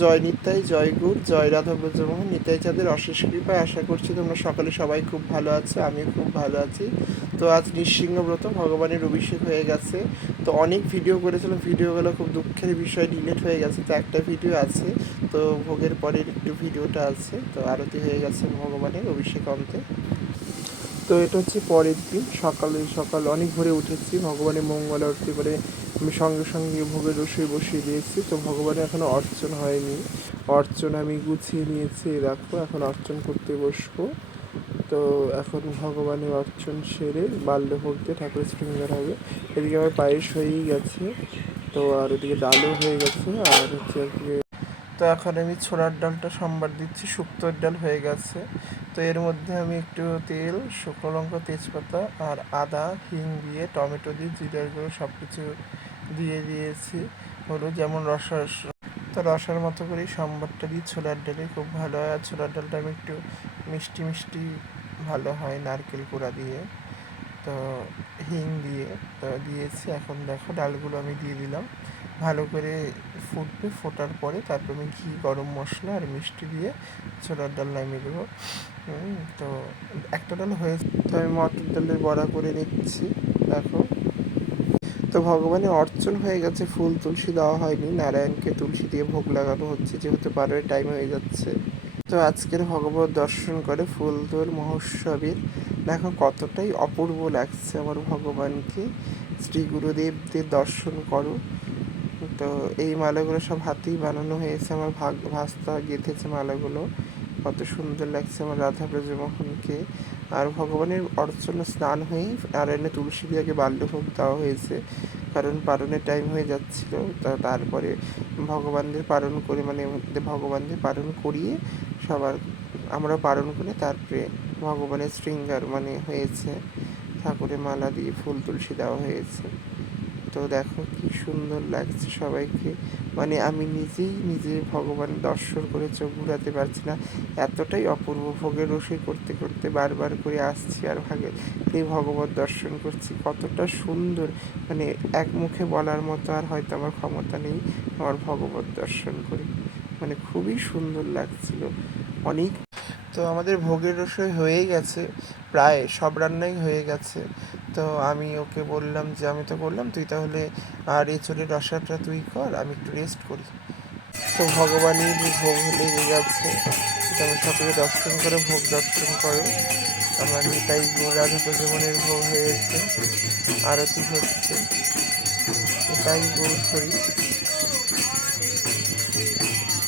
জয় নিতাই, জয় গুর, জয় রাধা ব্রজমোহন, নিতাই চাঁদের অশেষ কৃপায়। আশা করছি তোমরা সকালে সবাই খুব ভালো আছো, আমিও খুব ভালো আছি। তো আজ নৃসিংহ ব্রত, ভগবানের অভিষেক হয়ে গেছে। তো অনেক ভিডিও করেছিলাম, ভিডিওগুলো খুব দুঃখের বিষয় ডিলিট হয়ে গেছে। তো একটা ভিডিও আছে, তো ভোগের পরের একটু ভিডিওটা আছে। তো আরতি হয়ে গেছে ভগবানের অভিষেক অন্তে। তো এটা হচ্ছে পরের দিন সকাল অনেক ভোরে উঠেছি, ভগবানের মঙ্গল আরতি করে আমি সঙ্গে সঙ্গে ভোগের রসই বসিয়ে দিয়েছি। তো ভগবানের এখনও অর্চন হয়নি, অর্চন আমি গুছিয়ে নিয়েছি। দেখো এখন অর্চন করতে বসবো। তো এখন ভগবানের অর্চন সেরে বাল্যভোগ দিয়ে ঠাকুরের শৃঙ্গার হবে। এদিকে আমার পায়েস হয়েই গেছে, তো আর ওদিকে ডালও হয়ে গেছে, আর হচ্ছে তো এখন আমি ছোলার ডালটা সম্বার দিচ্ছি, শুক্তোর ডাল হয়ে গেছে। তো এর মধ্যে আমি একটু তেল, শুকনো লঙ্কা, তেজপাতা আর আদা, হিং দিয়ে, টমেটো দিয়ে, জিরার গুঁড়ো সব কিছু দিয়ে দিয়েছি। হলো যেমন তো রসার মতো করেই সম্বারটা দিই ছোলার ডালে, খুব ভালো হয়। আর ছোলার ডালটা আমি একটু মিষ্টি মিষ্টি ভালো হয় নারকেল কোড়া দিয়ে, তো হিং দিয়ে তো দিয়েছি। এখন দেখো ডালগুলো আমি দিয়ে দিলাম, ভালো করে ফুটবে। ফোটার পরে তারপর আমি ঘি, গরম মশলা আর মিষ্টি দিয়ে ছোলার ডাল নামিয়ে দেবো। তো একটা ডাল হয়েছে, তো আমি মটর ডালের বড়া করে নিচ্ছি। দেখো, তো ভগবানের অর্চন হয়ে গেছে, ফুল তুলসী দেওয়া হয়নি, নারায়ণকে তুলসী দিয়ে ভোগ লাগানো হচ্ছে, যেহেতু 12-এর টাইম হয়ে যাচ্ছে। তো আজকের ভগবত দর্শন করে ফুলদোল মহোৎসবের দেখো কতটাই অপূর্ব লাগছে আমার ভগবানকে। শ্রী গুরুদেবদের দর্শন করো। তো এই মালাগুলো সব হাতেই বানানো হয়েছে, আমার ভাস্তা গেঁথেছে মালাগুলো। কত সুন্দর লাগছে আমার রাধা ব্রজমোহনকে। আর ভগবানের অর্চনা স্নান হয়েই নারায়ণের তুলসী দিয়ে আগে বাল্যভোগ দেওয়া হয়েছে, কারণ পারণের টাইম হয়ে যাচ্ছিল। তারপরে ভগবানদের পালন করে, মানে ভগবানদের পালন করিয়ে সবার আমরা পালন করে তারপরে ভগবানের শৃঙ্গার মানে হয়েছে, ঠাকুরের মালা দিয়ে ফুল তুলসী দেওয়া হয়েছে। তো দেখো কি সুন্দর লাগছে সবাইকে, মানে আমি নিজে ভগবান দর্শন করে চোখ ঘুরাতে পারছি না, এতটাই অপূর্ব। ভোগের রসই করতে করতে বারবার করে আসছি আর এই ভগবত দর্শন করছি, কতটা সুন্দর, মানে এক মুখে বলার মতো আর হয়তো আমার ক্ষমতা নেই আমার ভগবত দর্শন করি, মানে খুবই সুন্দর লাগছিল অনেক। তো আমাদের ভোগের রসই হয়েই গেছে, প্রায় সব রান্নাই হয়ে গেছে। তো আমি ওকে বললাম যে আমি তো বললাম তুই তাহলে আর এঁচোড়ের রসাটা তুই কর, আমি একটু রেস্ট করি। তো ভগবানের ভোগ লেগে গেছে, তো আমি সকলে দর্শন করে ভোগ দর্শন করো। আমার নিতাই গো রাধা প্রজমনের ভোগ হয়েছে, আরতি হচ্ছে, নিতাই গৌর হরি।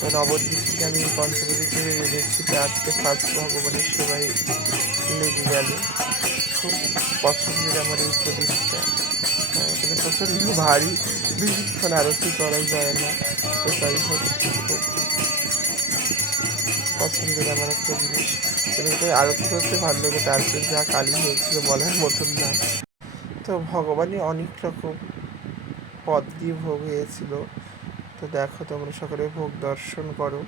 তো নবদ্বীপ থেকে আমি পঞ্চবতী থেকে এনেছি, আজকে ফার্স্ট ভগবানের সেবায় লেগে গেল। খুব পছন্দের আমার এই প্রদীপটা, কিন্তু প্রচণ্ড ভারী, বেশিক্ষণ আরতি করা যায় না। তো তাই হোক, খুব পছন্দের আমার একটা জিনিস, এবং তাই আরতি করতে ভালো লাগে। তারপর যা কালি হয়েছিল বলার মতন না। তো ভগবানের অনেক রকম পদ দিয়ে ভোগ হয়েছিল। তো দেখো তোমরা সকলে ভোগ দর্শন করো।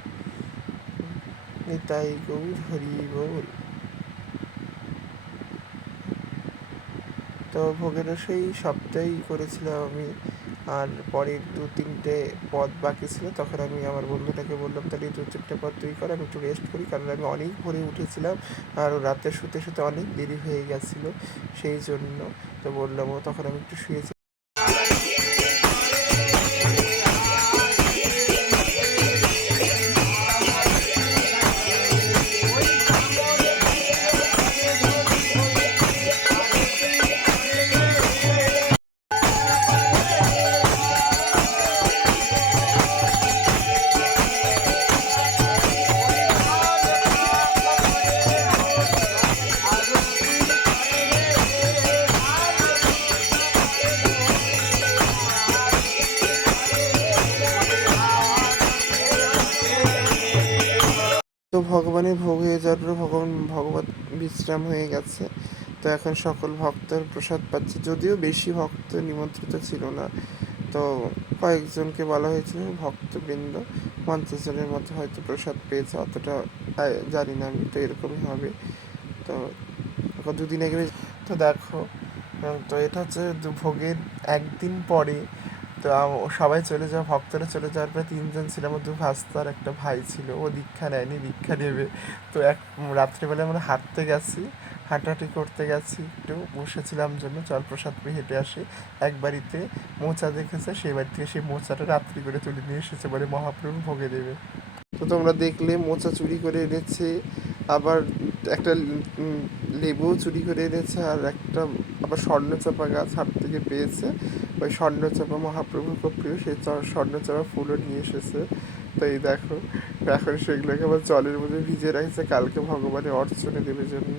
নিতাই গৌর হরি বল। তো ভোগেরও সেই সপ্তাহেই করেছিলাম আমি, আর পরের 2-3টে পদ বাকি ছিল। তখন আমি আমার বন্ধুটাকে বললাম তাহলে 2-4টে পদ তুই কর, আমি একটু রেস্ট করি, কারণ আমি অনেক ভোরে উঠেছিলাম আর রাতে শুতে শুতে অনেক দেরি হয়ে গেছিলো সেই জন্য। তো বললাম, ও তখন আমি একটু শুয়েছি। তো ভগবানের ভোগ হয়ে যাওয়ার পর ভগবান বিশ্রাম হয়ে গেছে। তো এখন সকল ভক্তর প্রসাদ পাচ্ছে, যদিও বেশি ভক্ত নিমন্ত্রিত ছিল না। তো কয়েকজনকে বলা হয়েছিল ভক্তবৃন্দ, 50 জনের মতো হয়তো প্রসাদ পেয়েছে, অতটা জানি না আমি, তো এরকমই হবে। তো এখন 2 দিন আগে, তো দেখো, তো এটা হচ্ছে ভোগের একদিন পরে তো সবাই চলে যাওয়া, ভক্তরা চলে যাওয়ার পরে তিনজন ছিলাম, দু ভাস্তা আর একটা ভাই ছিল, ও দীক্ষা নেয়নি, দীক্ষা নেবে। তো রাত্রিবেলা আমরা হাঁটতে গেছি, হাঁটাহাঁটি করতে গেছি, একটু বসেছিলাম জন্য জল প্রসাদ পেয়ে হেঁটে আসি। এক বাড়িতে মোচা দেখেছে, সেই বাড়ি থেকে সেই মোচাটা রাত্রি করে তুলে নিয়ে এসেছে, বলে মহাপ্রভু ভোগে দেবে। তো তোমরা দেখলে মোচা চুরি করে এনেছে, আবার একটা লেবুও চুরি করে এনেছে, আর একটা আবার স্বর্ণচাপা গাছ হাট থেকে পেয়েছে, ওই স্বর্ণচাপা মহাপ্রভুর খুব প্রিয়, সেই স্বর্ণচাপা ফুলও নিয়ে এসেছে। তো এই দেখো, এখন সেগুলোকে আবার জলের মধ্যে ভিজিয়ে রাখছে কালকে ভগবানের অর্চনে দেবে জন্য।